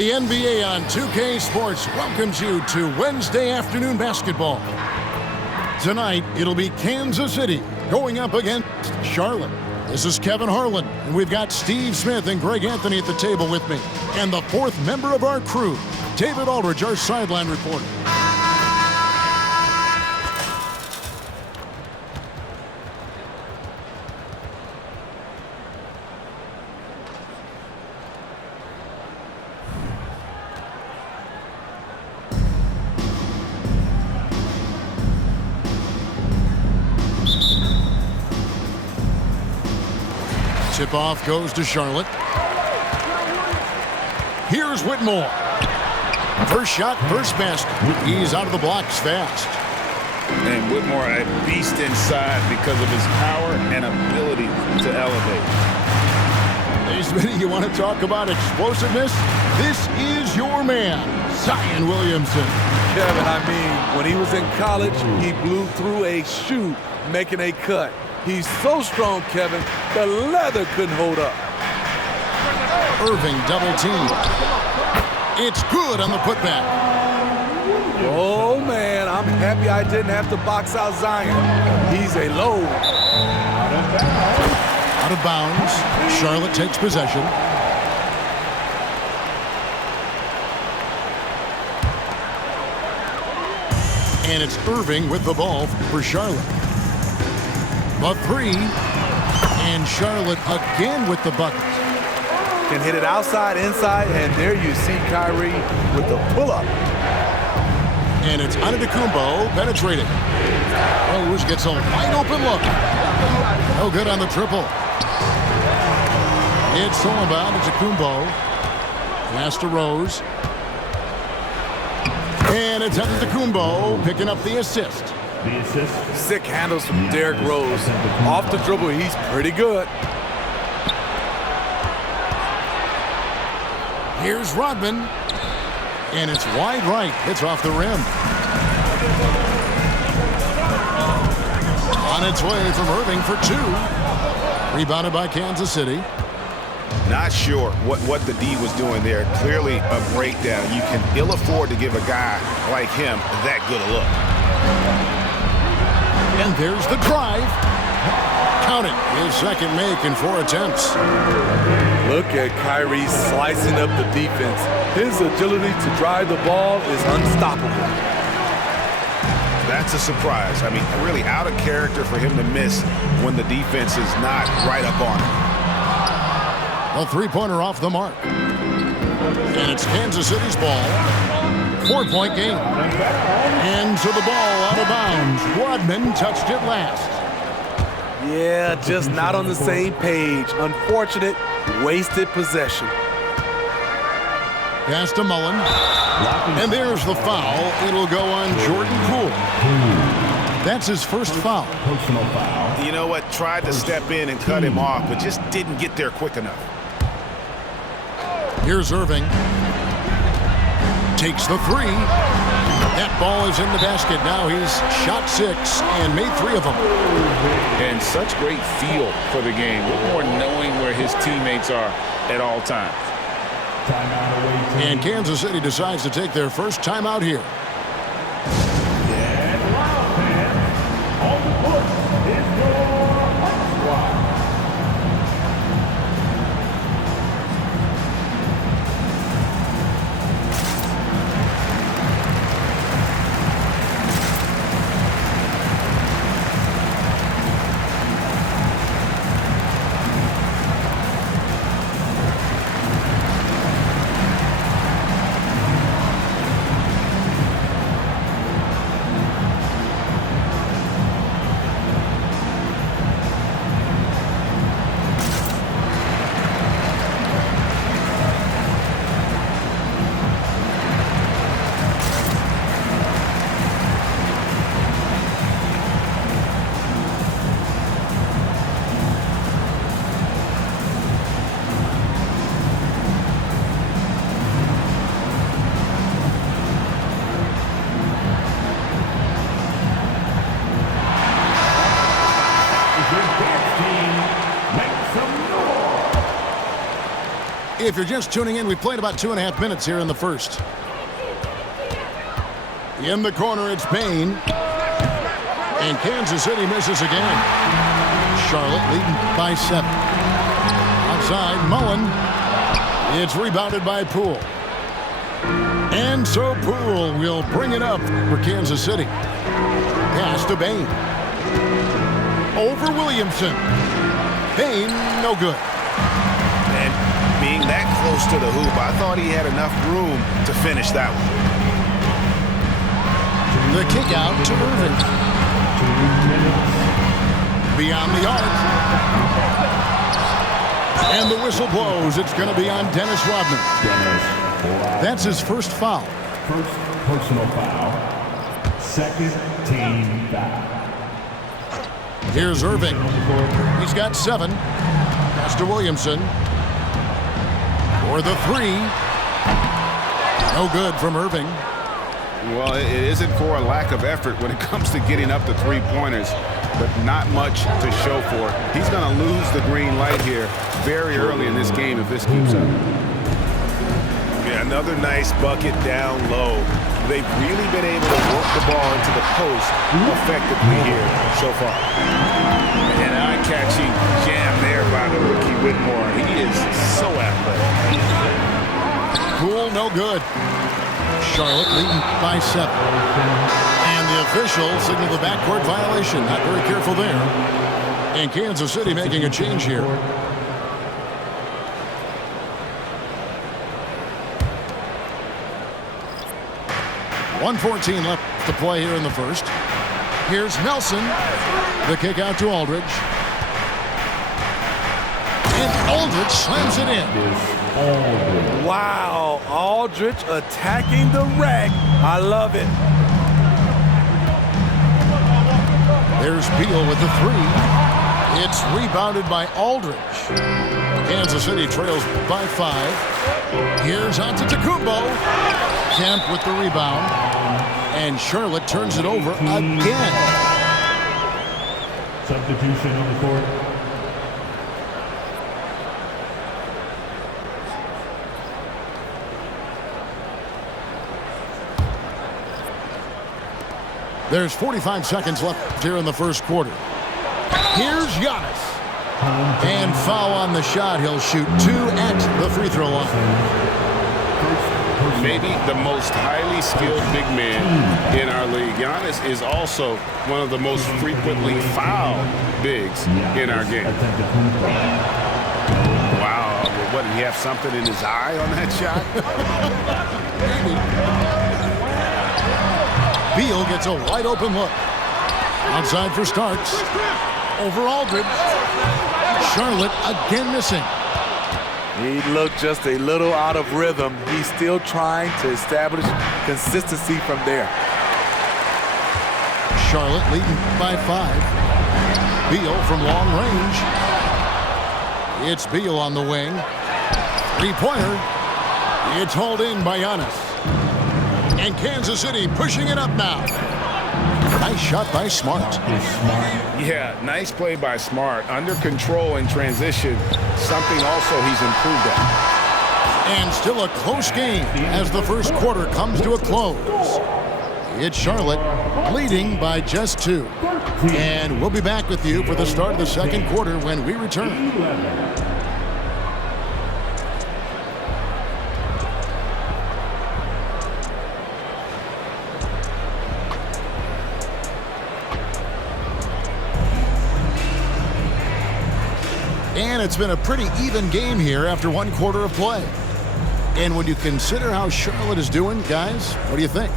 The NBA on 2K Sports welcomes you to Wednesday afternoon basketball. Tonight, it'll be Kansas City going up against Charlotte. This is Kevin Harlan, and we've got Steve Smith and Greg Anthony at the table with me. And the fourth member of our crew, David Aldridge, our sideline reporter. Tip-off goes to Charlotte. Here's Whitmore. First shot, first basket. He's out of the blocks fast. And Whitmore, a beast inside because of his power and ability to elevate. Hey, Smitty, you want to talk about explosiveness? This is your man, Zion Williamson. Kevin, I mean, when he was in college, he blew through a shoe making a cut. He's so strong, Kevin, the leather couldn't hold up. Irving double team. It's good on the putback. Oh, man, I'm happy I didn't have to box out Zion. He's a load. Out of bounds. Charlotte takes possession. And it's Irving with the ball for Charlotte. The three, and Charlotte again with the bucket. Can hit it outside, inside, and there you see Kyrie with the pull-up. And it's Antetokounmpo penetrating. Rose gets a wide open look. No good on the triple. It's all about Antetokounmpo. Pass to Rose. And it's Antetokounmpo picking up the assist. Sick handles from Derrick Rose. Off the dribble, he's pretty good. Here's Rodman. And it's wide right. It's off the rim. On its way from Irving for two. Rebounded by Kansas City. Not sure what the D was doing there. Clearly a breakdown. You can ill afford to give a guy like him that good a look. And there's the drive. Count it. His second make in 4 attempts. Look at Kyrie slicing up the defense. His agility to drive the ball is unstoppable. That's a surprise. I mean, really out of character for him to miss when the defense is not right up on him. A three-pointer off the mark. And it's Kansas City's ball. 4-point game. And to the ball out of bounds. Rodman touched it last. Yeah, just not on the same page. Unfortunate, wasted possession. Pass to Mullen. And there's the foul. It'll go on Jordan Poole. That's his first foul. Personal foul. You know what? Tried to step in and cut him off, but just didn't get there quick enough. Here's Irving. Takes the three. That ball is in the basket. Now he's shot 6 and made 3 of them. And such great feel for the game. More knowing where his teammates are at all times. And Kansas City decides to take their first timeout here. If you're just tuning in, we've played about 2.5 minutes here in the first. In the corner, it's Payne. And Kansas City misses again. Charlotte leading by 7. Outside, Mullen. It's rebounded by Poole. And so Poole will bring it up for Kansas City. Pass to Bane. Over Williamson. Bane, no good. And being that close to the hoop, I thought he had enough room to finish that one. The kick out to Irving. Beyond the arc. And the whistle blows. It's going to be on Dennis Rodman. That's his first foul. First personal foul. Second team foul. Here's Irving. He's got 7. Pass to Williamson. For the 3. No good from Irving. Well, it isn't for a lack of effort when it comes to getting up the three-pointers, but not much to show for it. He's going to lose the green light here very early in this game if this keeps up. Yeah, another nice bucket down low. They've really been able to work the ball into the post effectively here so far. An eye-catching jam there by the rookie Whitmore. He is so athletic. Poole, no good. Charlotte leading by 7. And the official signaled the backcourt violation. Not very careful there. And Kansas City making a change here. .114 left to play here in the first. Here's Nelson. The kick out to Aldridge. And Aldridge slams it in. Wow, Aldridge attacking the rack. I love it. There's Beal with the 3. It's rebounded by Aldridge. Kansas City trails by 5. Here's Antetokounmpo. Kemp with the rebound. And Charlotte turns it over again. Substitution on the court. There's 45 seconds left here in the first quarter. Here's Giannis. And foul on the shot. He'll shoot 2 at the free throw line. Maybe the most highly skilled big man in our league. Giannis is also one of the most frequently fouled bigs in our game. Wow, what, did he have something in his eye on that shot? Beal gets a wide open look. Outside for Starks. Over Aldridge. Charlotte again missing. He looked just a little out of rhythm. He's still trying to establish consistency from there. Charlotte leading by 5. Beal from long range. It's Beal on the wing. 3-pointer. It's hauled in by Giannis. And Kansas City pushing it up now. Nice shot by Smart. Yeah, nice play by Smart. Under control in transition, something also he's improved at. And still a close game as the first quarter comes to a close. It's Charlotte leading by just 2. And we'll be back with you for the start of the second quarter when we return. And it's been a pretty even game here after 1 quarter of play. And when you consider how Charlotte is doing, guys, what do you think?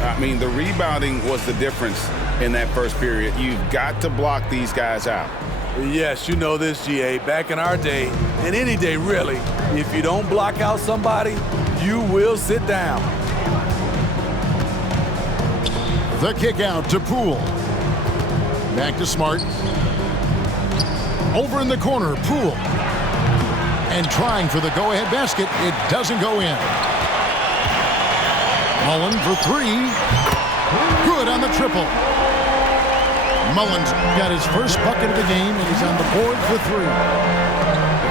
I mean, the rebounding was the difference in that first period. You've got to block these guys out. Yes, you know this, GA. Back in our day, and any day really, if you don't block out somebody, you will sit down. The kick out to Poole. Back to Smart. Over in the corner, Poole. And trying for the go-ahead basket. It doesn't go in. Mullen for 3. Good on the triple. Mullen's got his first bucket of the game, and he's on the board for 3.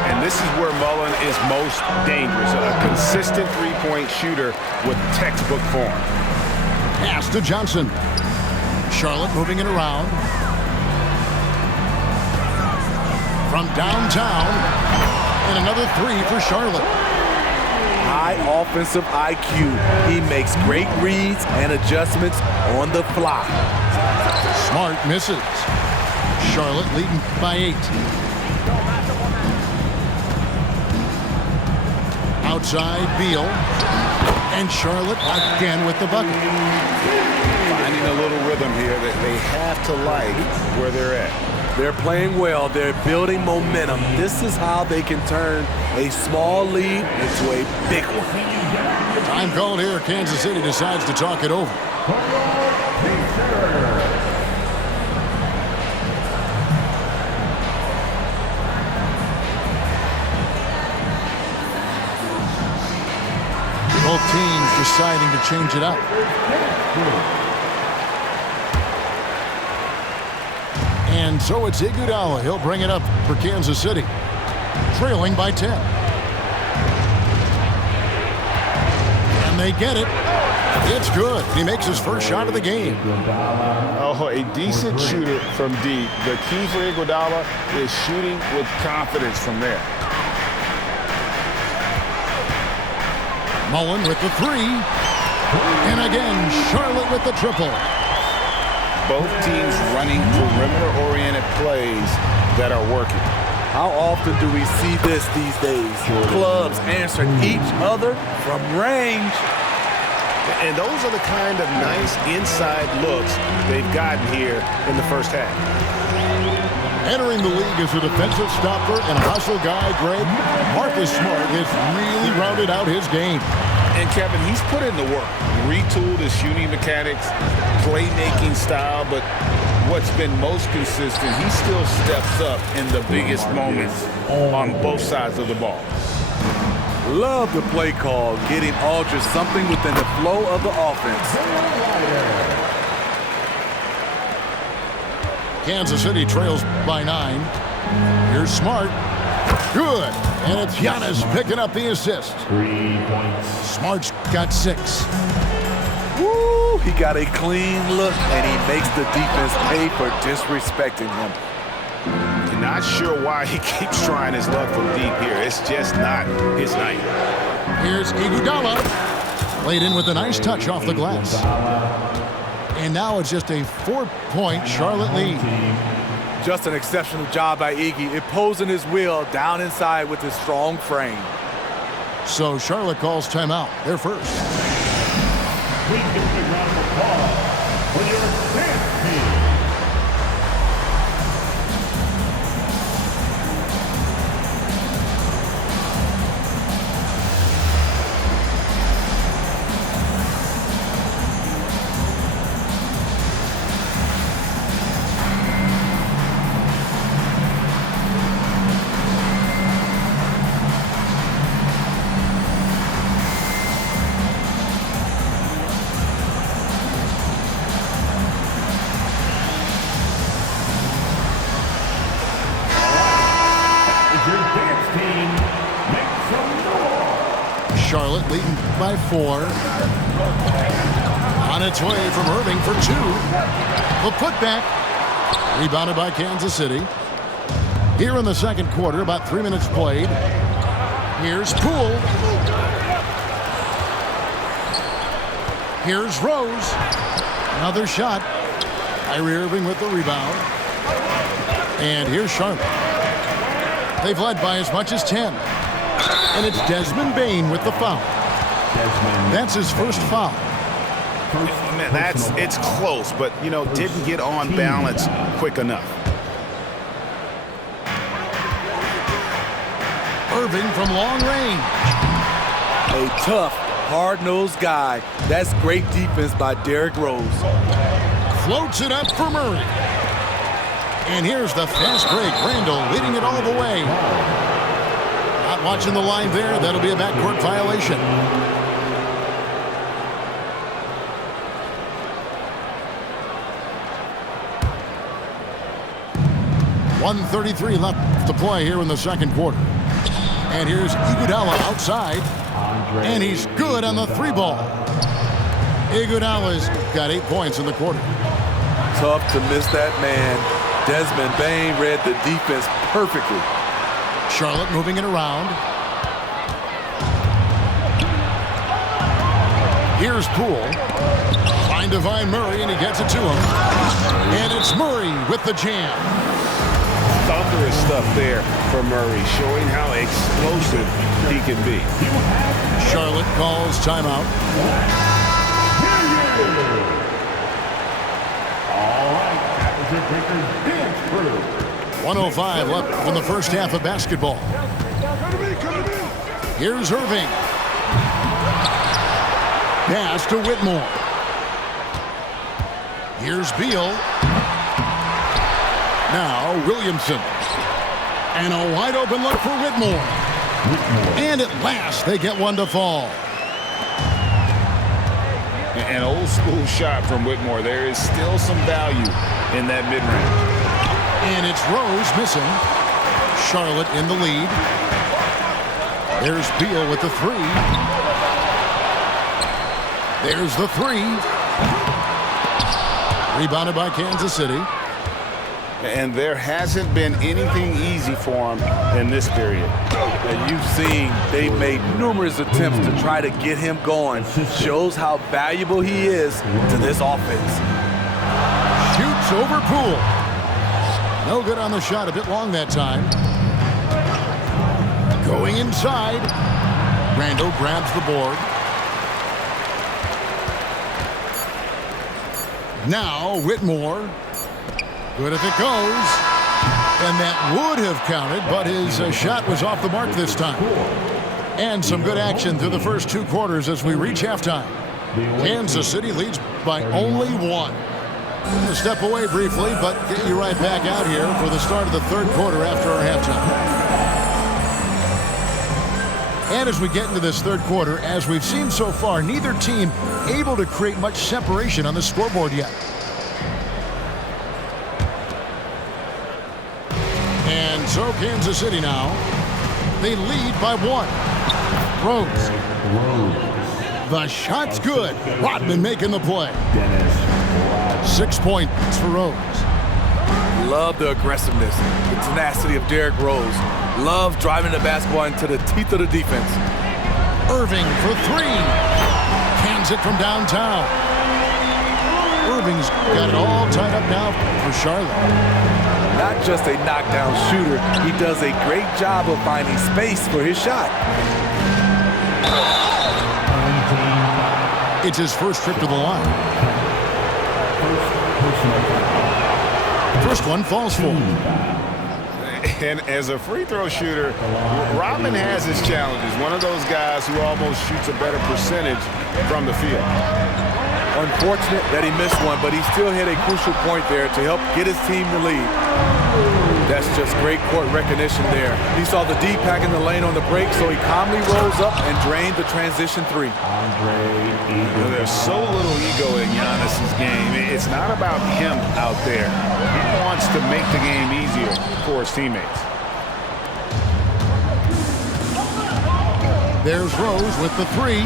And And this is where Mullen is most dangerous. A consistent three-point shooter with textbook form. Pass to Johnson. Charlotte moving it around. From downtown. And another three for Charlotte. High offensive IQ. He makes great reads and adjustments on the fly. Smart misses. Charlotte leading by 8. Outside Beal. And Charlotte again with the bucket. Finding a little rhythm here that they have to like where they're at. They're playing well. They're building momentum. This is how they can turn a small lead into a big one. Time called here. Kansas City decides to talk it over. Both teams deciding to change it up. And so it's Iguodala. He'll bring it up for Kansas City. Trailing by 10. And they get it. It's good. He makes his first shot of the game. Oh, a decent shooter from deep. The key for Iguodala is shooting with confidence from there. Mullen with the 3. And again, Charlotte with the triple. Both teams running perimeter-oriented plays that are working. How often do we see this these days? Clubs answering each other from range. And those are the kind of nice inside looks they've gotten here in the first half. Entering the league as a defensive stopper and a hustle guy, Greg, Marcus Smart has really rounded out his game. And Kevin, he's put in the work. Retooled his shooting mechanics, playmaking style, but what's been most consistent, he still steps up in the biggest moments on both sides of the ball. Love the play call, getting Aldridge something within the flow of the offense. Kansas City trails by 9. Here's Smart. Good. And it's Giannis picking up the assist. 3 points. Smart's got 6. Woo! He got a clean look, and he makes the defense pay for disrespecting him. Not sure why he keeps trying his luck from deep here. It's just not his night. Here's Iguodala. Laid in with a nice touch off the glass. And now it's just a 4-point Charlotte lead. Just an exceptional job by Iggy, imposing his will down inside with his strong frame. So Charlotte calls timeout. They're first. Please give a round of applause for your dance team. Charlotte leading by 4. On its way from Irving for 2. The putback. Rebounded by Kansas City. Here in the second quarter, about 3 minutes played. Here's Poole. Here's Rose. Another shot. Kyrie Irving with the rebound. And here's Charlotte. They've led by as much as 10. And it's Desmond Bane with the foul. That's his first foul. Man, it's close, but, didn't get on balance quick enough. Irving from long range. A tough, hard-nosed guy. That's great defense by Derrick Rose. Floats it up for Murray. And here's the fast break. Randall leading it all the way. Not watching the line there. That'll be a backcourt violation. .133 left to play here in the second quarter. And here's Iguodala outside. And he's good on the 3-ball. Iguodala's got 8 points in the quarter. Tough to miss that man. Desmond Bane read the defense perfectly. Charlotte moving it around. Here's Poole. Find Devine Murray, and he gets it to him. And it's Murray with the jam. Thunderous stuff there for Murray, showing how explosive he can be. Charlotte calls timeout. All right, that was your Breakers dance crew. 1:05 left in the first half of basketball. Here's Irving. Pass to Whitmore. Here's Beal. Now Williamson. And a wide open look for Whitmore. And at last they get one to fall. An old school shot from Whitmore. There is still some value in that mid-range. And it's Rose missing. Charlotte in the lead. There's Beal with the 3. There's the 3. Rebounded by Kansas City. And there hasn't been anything easy for him in this period. And you've seen they've made numerous attempts to try to get him going. Shows how valuable he is to this offense. Shoots over Poole. No good on the shot. A bit long that time. Going inside. Randall grabs the board. Now Whitmore. Good if it goes. And that would have counted, but his shot was off the mark this time. And some good action through the first 2 quarters as we reach halftime. Kansas City leads by only 1. I'm going to step away briefly, but get you right back out here for the start of the 3rd quarter after our halftime. And as we get into this 3rd quarter, as we've seen so far, neither team able to create much separation on the scoreboard yet. And so Kansas City now, they lead by 1. Rose. The shot's good. Rodman making the play. 6 points for Rose. Love the aggressiveness, the tenacity of Derrick Rose. Love driving the basketball into the teeth of the defense. Irving for 3. Cans it from downtown. Irving's got it all tied up now for Charlotte. Not just a knockdown shooter, he does a great job of finding space for his shot. It's his first trip to the line. First one falls for him. And as a free throw shooter, Rodman has his challenges. One of those guys who almost shoots a better percentage from the field. Unfortunate that he missed one, but he still hit a crucial point there to help get his team the lead. That's just great court recognition there. He saw the D pack in the lane on the break, so he calmly rose up and drained the transition 3. There's so little ego in Giannis's game. It's not about him out there. He wants to make the game easier for his teammates. There's Rose with the 3.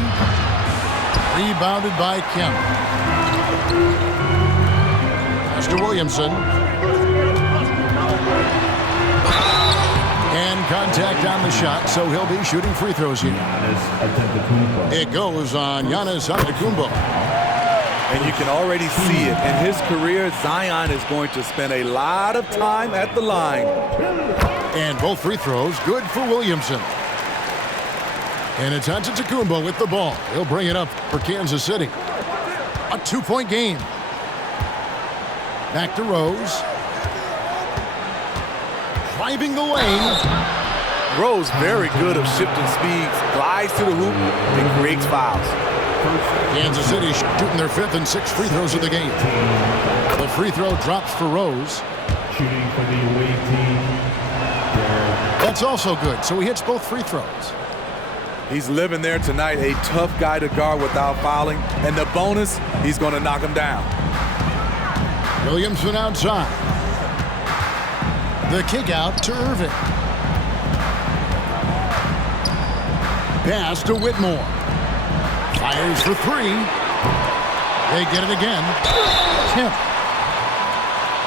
Rebounded by Kemp. Pass to Williamson. And contact on the shot, so he'll be shooting free throws here. It goes on Giannis Antetokounmpo. And you can already see it. In his career, Zion is going to spend a lot of time at the line. And both free throws good for Williamson. And it's Antetokounmpo with the ball. He'll bring it up for Kansas City. A 2-point game. Back to Rose. Driving the lane. Rose very good of shifting speeds, glides to the hoop, and creates fouls. Kansas City shooting their 5th and 6th free throws of the game. The free throw drops for Rose. Shooting for the away team. That's also good, so he hits both free throws. He's living there tonight, a tough guy to guard without fouling. And the bonus, he's going to knock him down. Williamson outside. The kick out to Irving. pass to Whitmore. Fires for three. They get it again. Kemp.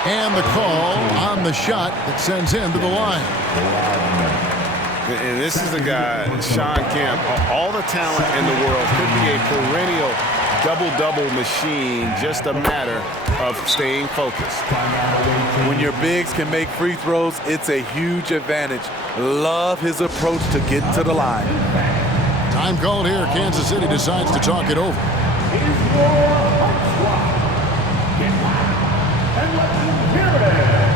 And the call on the shot that sends him to the line. And this is the guy, Shawn Kemp. All the talent in the world. Could be a perennial double-double machine. Just a matter of staying focused. When your bigs can make free throws, it's a huge advantage. Love his approach to getting to the line. Time called here. Kansas City decides to talk it over. It is your hot squad. Get loud and let them hear it.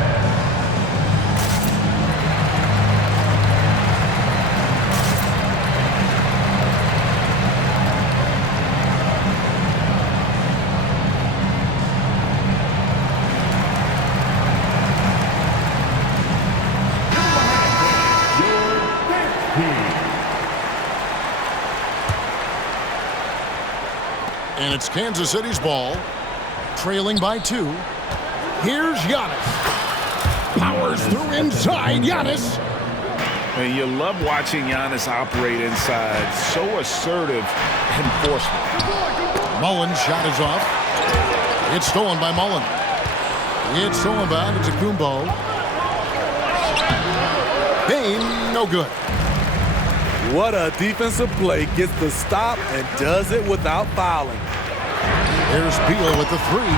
And it's Kansas City's ball, trailing by 2. Here's Giannis. Powers through inside. Giannis. And you love watching Giannis operate inside. So assertive enforcement. Mullen's shot is off. It's stolen by Mullen. It's stolen by Antetokounmpo. Bain, no good. What a defensive play. Gets the stop and does it without fouling. Here's Beal with the three.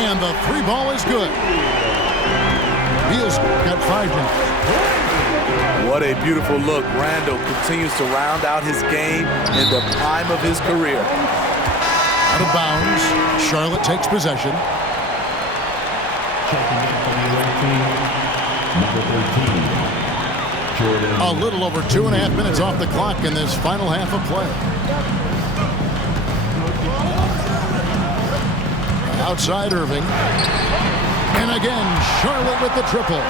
And the three ball is good. Beal's got 5 minutes. What a beautiful look. Randle continues to round out his game in the prime of his career. Out of bounds. Charlotte takes possession. Checking in from the away team, number 13. Jordan. A little over 2.5 minutes off the clock in this final half of play. Outside Irving. And again, Charlotte with the triple.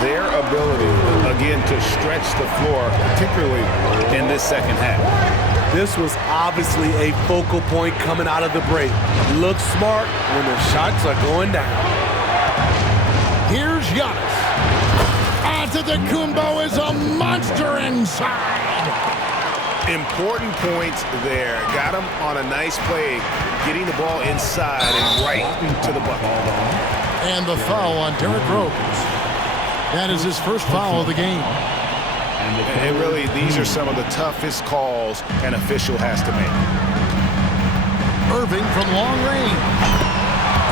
Their ability, again, to stretch the floor, particularly in this second half. This was obviously a focal point coming out of the break. Looks smart when the shots are going down. Here's Giannis. Antetokounmpo is a monster inside. Important points there. Got him on a nice play, getting the ball inside and right to the bucket. And the foul on Derrick Rose. That is his first foul of the game. And really, these are some of the toughest calls an official has to make. Irving from long range.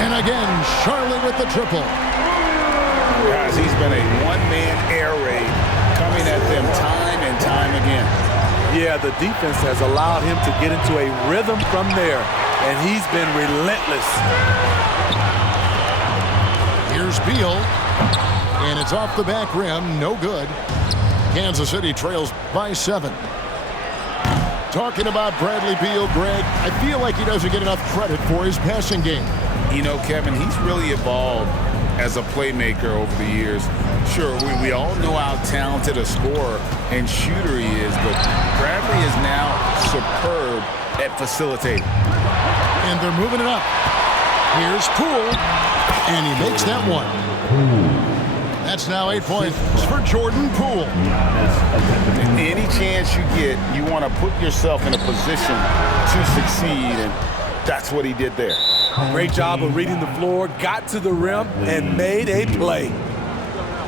And again, Charlotte with the triple. Guys, he's been a one-man air raid coming at them time and time again. Yeah, the defense has allowed him to get into a rhythm from there, and he's been relentless. Here's Beal, and it's off the back rim, no good. Kansas City trails by 7. Talking about Bradley Beal, Greg, I feel like he doesn't get enough credit for his passing game. You know, Kevin, he's really evolved as a playmaker over the years. Sure, we all know how talented a scorer and shooter he is, but Bradley is now superb at facilitating. And they're moving it up. Here's Poole, and he makes that one. That's now 8 points for Jordan Poole. Any chance you get, you want to put yourself in a position to succeed, and that's what he did there. Great job of reading the floor, got to the rim, and made a play.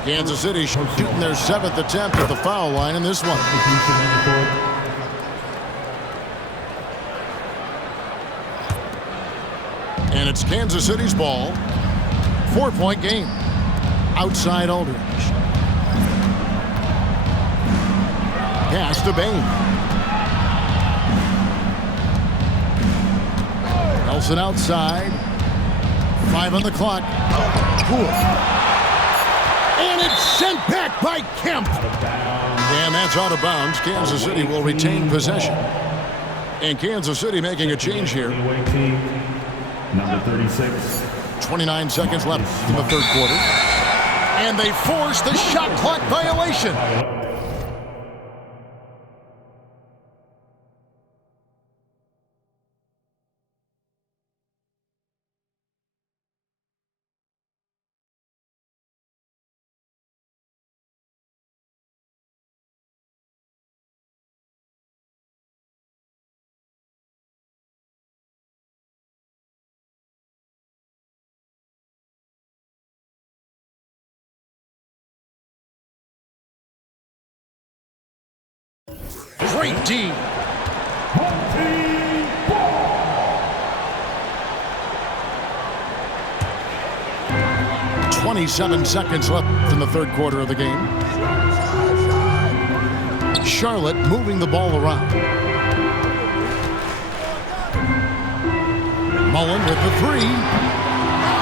Kansas City shooting their 7th attempt at the foul line in this one. And it's Kansas City's ball. 4-point game. Outside Aldridge. Pass to Bain. Nelson outside. 5 on the clock. Cool. And it's sent back by Kemp. And that's out of bounds. Kansas City will retain possession. And Kansas City making a change here. Number 36. 29 seconds left in the third quarter. And they force the shot clock violation. Great D. 27 seconds left in the third quarter of the game. Charlotte moving the ball around. Mullen with the three.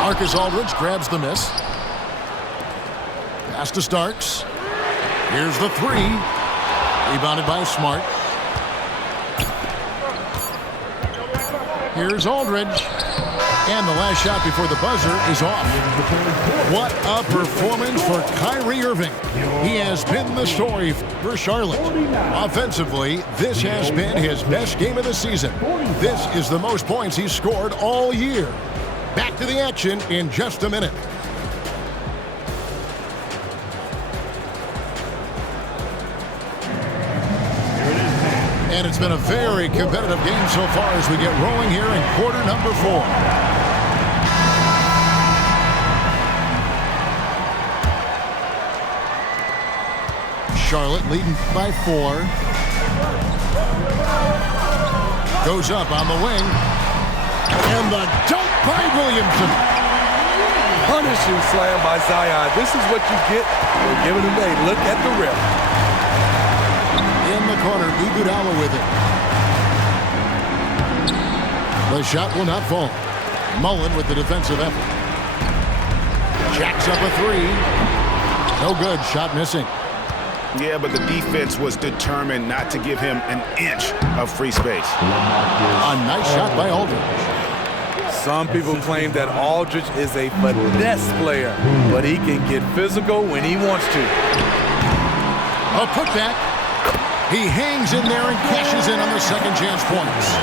Marcus Aldridge grabs the miss. Pass to Starks. Here's the three. Rebounded by Smart. Here's Aldridge. And the last shot before the buzzer is off. What a performance for Kyrie Irving. He has been the story for Charlotte. Offensively, this has been his best game of the season. This is the most points he's scored all year. Back to the action in just a minute. And it's been a very competitive game so far as we get rolling here in quarter number 4. Charlotte leading by 4. Goes up on the wing. And the dunk by Williamson. Punishing slam by Zion. This is what you get for giving him a look at the rim. In the corner, Iguodala with it. The shot will not fall. Mullen with the defensive effort. Jacks up a three. No good. Shot missing. Yeah, but the defense was determined not to give him an inch of free space. A nice shot by Aldridge. Some people claim that Aldridge is a finesse player, but he can get physical when he wants to. A putback. He hangs in there and cashes in on the second chance points.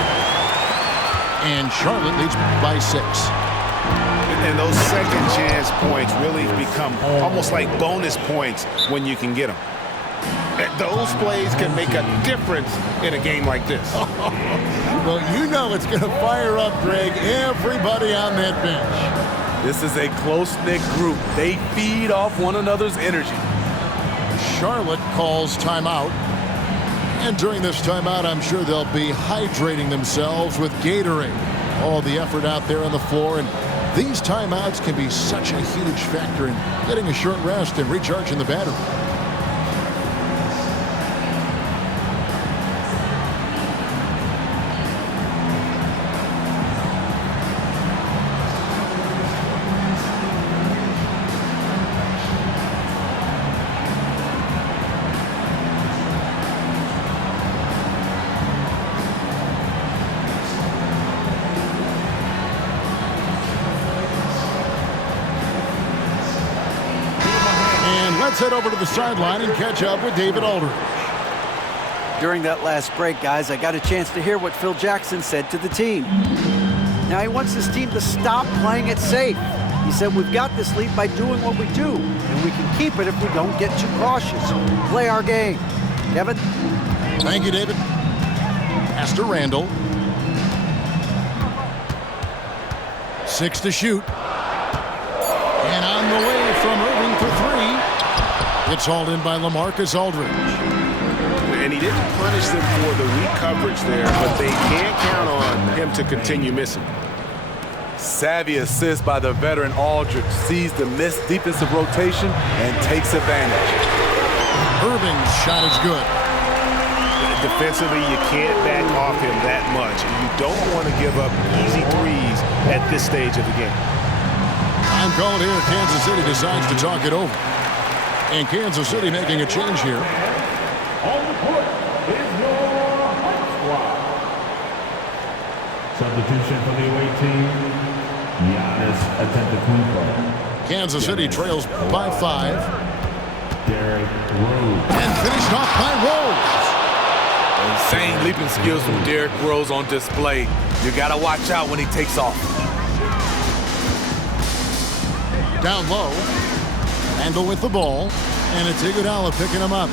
And Charlotte leads by 6. And those second chance points really become almost like bonus points when you can get them. Those plays can make a difference in a game like this. Well, you know it's going to fire up, Greg, everybody on that bench. This is a close-knit group. They feed off one another's energy. Charlotte calls timeout. And during this timeout, I'm sure they'll be hydrating themselves with Gatorade. All the effort out there on the floor. And these timeouts can be such a huge factor in getting a short rest and recharging the battery. Let's head over to the sideline and catch up with David Aldridge. During that last break, guys, I got a chance to hear what Phil Jackson said to the team. Now, he wants his team to stop playing it safe. He said, we've got this lead by doing what we do, and we can keep it if we don't get too cautious. Play our game. Kevin? Thank you, David. Pass to Randall. 6 to shoot. And on the way from Irving for 3. It's hauled in by LaMarcus Aldridge. And he didn't punish them for the weak coverage there, but they can't count on him to continue missing. Savvy assist by the veteran Aldridge. Sees the missed defensive rotation and takes advantage. Irving's shot is good. Defensively, you can't back off him that much. You don't want to give up easy threes at this stage of the game. I'm calling here. Kansas City decides to talk it over. And Kansas City making a change here. On the court is your hot squad. Substitution for the away team, Giannis Antetokounmpo. Kansas City trails by 5. Derrick Rose. And finished off by Rose. Insane leaping skills from Derrick Rose on display. You got to watch out when he takes off. Down low. Randall with the ball, and it's Iguodala picking him up.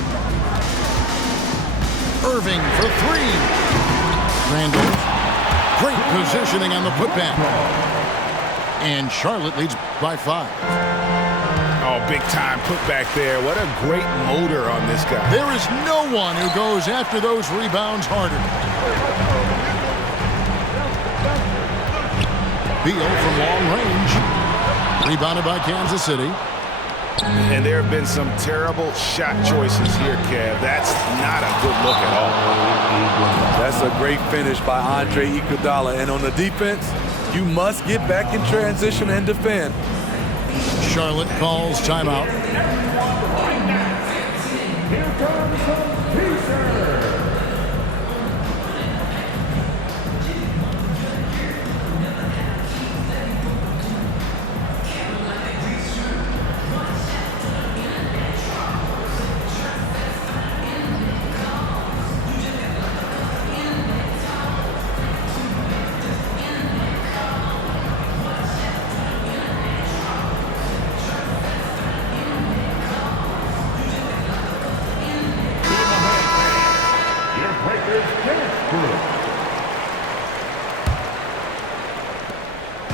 Irving for 3. Randall, great positioning on the putback. And Charlotte leads by 5. Oh, big time putback there. What a great motor on this guy. There is no one who goes after those rebounds harder. Beal from long range. Rebounded by Kansas City. And there have been some terrible shot choices here, Kev. That's not a good look at all. That's a great finish by Andre Iguodala. And on the defense, you must get back in transition and defend. Charlotte calls timeout. Here comes the Pacers.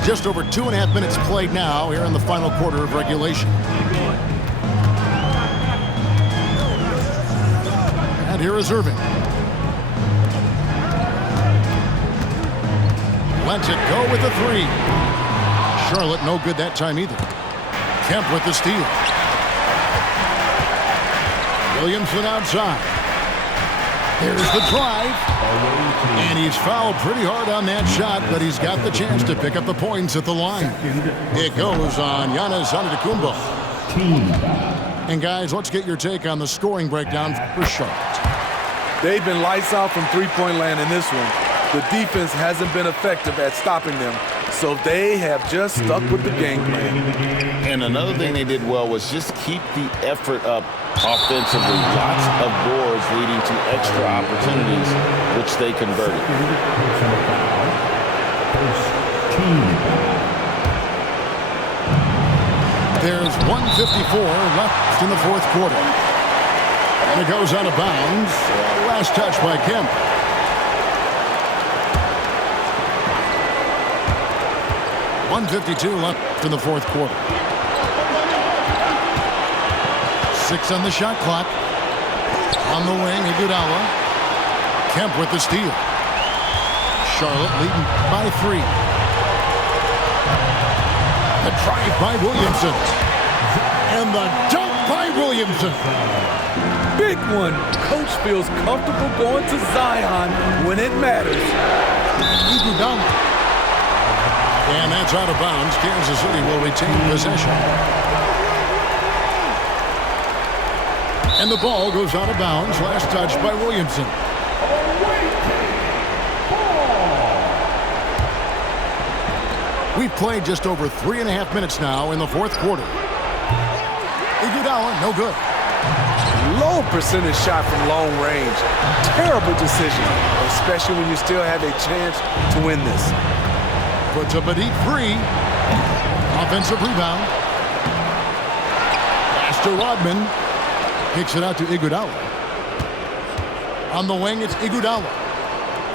Just over 2.5 minutes played now here in the final quarter of regulation. And here is Irving. Lets it go with the three. Charlotte no good that time either. Kemp with the steal. Williamson outside. There's the drive. And he's fouled pretty hard on that shot, but he's got the chance to pick up the points at the line. It goes on Giannis Antetokounmpo. And guys, let's get your take on the scoring breakdown for Charlotte. They've been lights out from three-point land in this one. The defense hasn't been effective at stopping them, so they have just stuck with the game plan. And another thing they did well was just keep the effort up offensively. Lots of boards leading to extra opportunities, which they converted. There's 1:54 left in the fourth quarter. And it goes out of bounds. Last touch by Kemp. .152 left in the fourth quarter. 6 on the shot clock. On the wing, Iguodala. Kemp with the steal. Charlotte leading by 3. The drive by Williamson. And the dunk by Williamson. Big one. Coach feels comfortable going to Zion when it matters. Iguodala. And that's out of bounds. Kansas City will retain possession. And the ball goes out of bounds. Last touch by Williamson. We've played just over 3.5 minutes now in the fourth quarter. Iguodala, no good. Low percentage shot from long range. Terrible decision, especially when you still have a chance to win this. Puts up a deep 3. Offensive rebound. Pass to Rodman. Kicks it out to Iguodala. On the wing, it's Iguodala.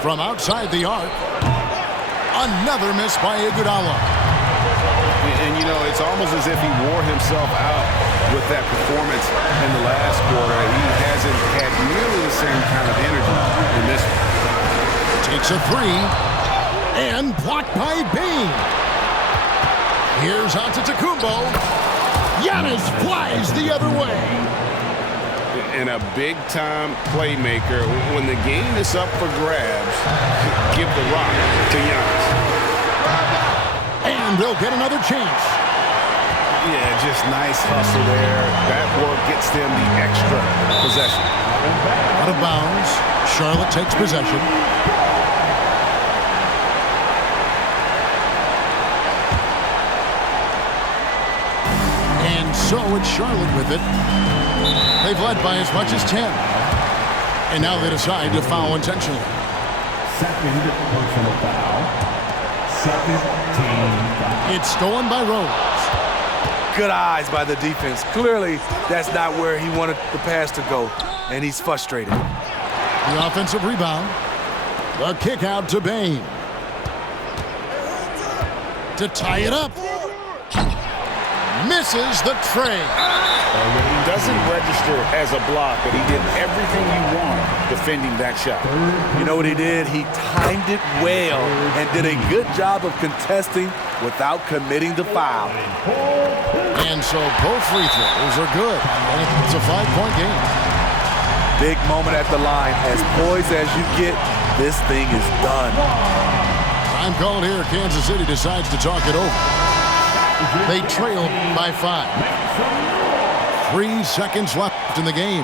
From outside the arc. Another miss by Iguodala. And, you know, it's almost as if he wore himself out with that performance in the last quarter. He hasn't had nearly the same kind of energy in this one. Takes a 3. And blocked by Bane. Here's Antetokounmpo. Giannis flies the other way. And a big-time playmaker. When the game is up for grabs, give the rock to Giannis. And they'll get another chance. Yeah, just nice hustle there. That work gets them the extra possession. Out of bounds. Charlotte takes possession. So it's Charlotte with it. They've led by as much as 10. And now they decide to foul intentionally. Second personal foul. Second team foul. It's stolen by Rose. Good eyes by the defense. Clearly, that's not where he wanted the pass to go, and he's frustrated. The offensive rebound. The kick out to Bane. To tie it up. misses the tray. Doesn't register as a block, but he did everything you want defending that shot. You know what he did? He timed it well and did a good job of contesting without committing the foul. And so both free throws are good. And it's a 5-point game. Big moment at the line. As poised as you get, this thing is done. Time called here. Kansas City decides to talk it over. They trailed by 5. 3 seconds left in the game.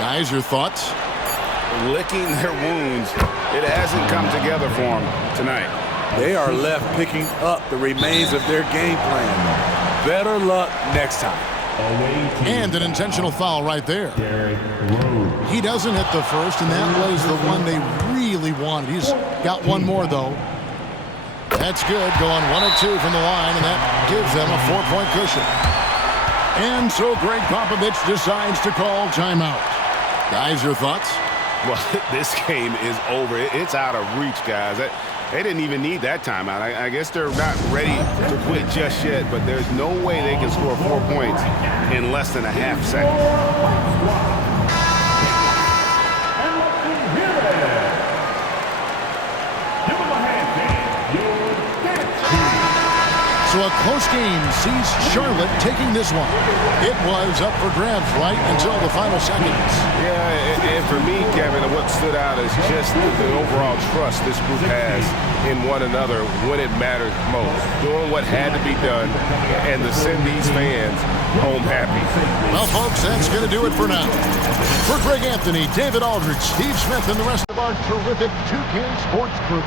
Guys, your thoughts? Licking their wounds. It hasn't come together for them tonight. They are left picking up the remains of their game plan. Better luck next time. And an intentional foul right there. He doesn't hit the first, and that was the one they really wanted. He's got one more, though. That's good, going 1 of 2 from the line, and that gives them a 4-point cushion. And so Greg Popovich decides to call timeout. Guys, your thoughts? Well, this game is over. It's out of reach, guys. They didn't even need that timeout. I guess they're not ready to quit just yet, but there's no way they can score 4 points in less than a half second. So a close game sees Charlotte taking this one. It was up for grabs right until the final seconds. Yeah, and for me, Kevin, what stood out is just the overall trust this group has in one another when it matters most. Doing what had to be done and to send these fans home happy. Well, folks, that's going to do it for now. For Greg Anthony, David Aldridge, Steve Smith, and the rest of our terrific 2K Sports Group,